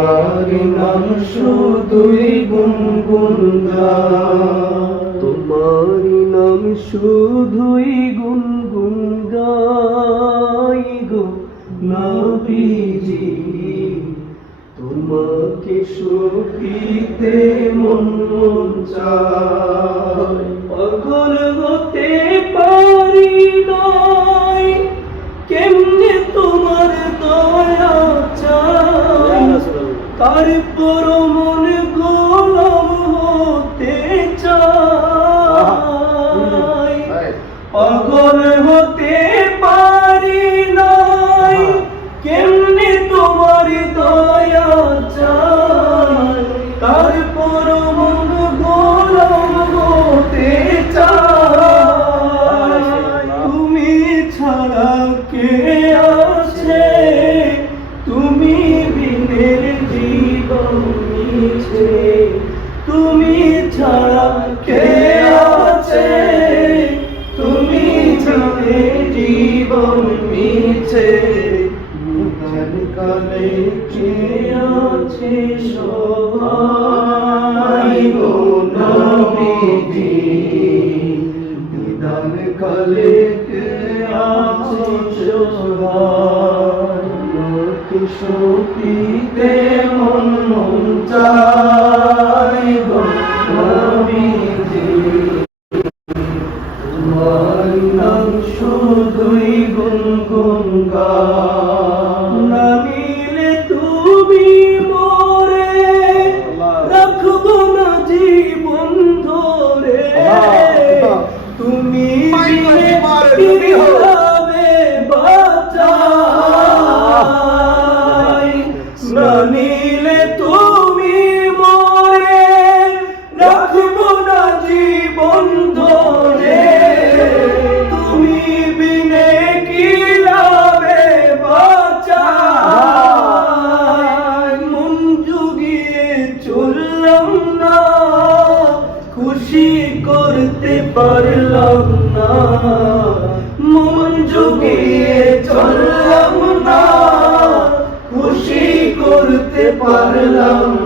তোমার নাম শুধুই গুনগুন তোমার নাম শুধুই গুনগুন গাই গো নবীজি। তোমাকে শুকিতে মন মন চায়। তারপর মন গোলাম হতে চাই। পাগল হতে পারি নাই। কেমনে তোমার দয়া চাই? তারপর মন জীবন মিছে নিদান কালে কে আছে সবাই? গো নবীজি নবীজি কালে কে আছে সবাই? তোমাকে শক্তিতে মন মন চাই শুধুই গুনগুন গায় নামিলে তুমি মোরে রাখব না জীবন ধরে। তুমি বিনে খুশি করতে পারলাম না। মন জুগিয়ে চললাম না। খুশি করতে পারলাম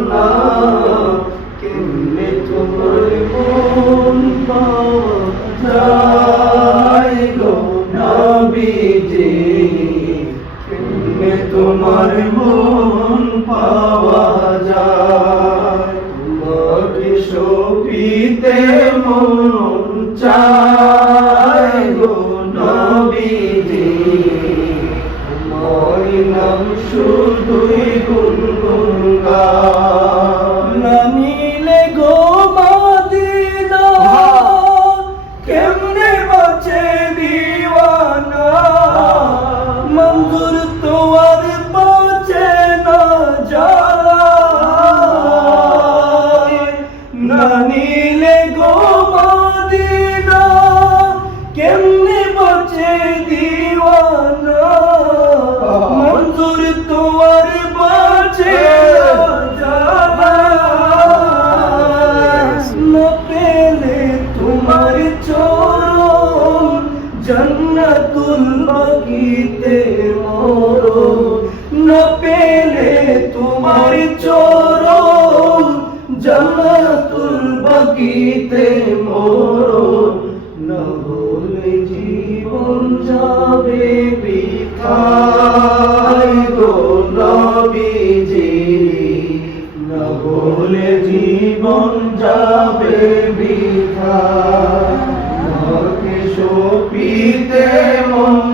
নানিলে গো মাদিনা কেমনে বাঁচে দিওয়ানা? মঞ্জুর তোমার বাঁচে না পেলে তোমার চরণ জন্নতুল বাকিতে মরো না পেলে তোমার চরণ জন্নতুল হলে জীবন যাবে বৃথাই গো নবীজি না বলে জীবন যাবে বৃথা তোমাকে সপিতে মন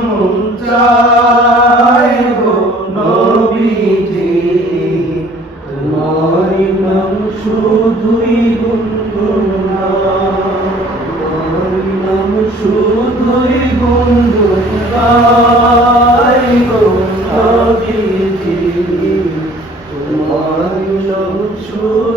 Jesus.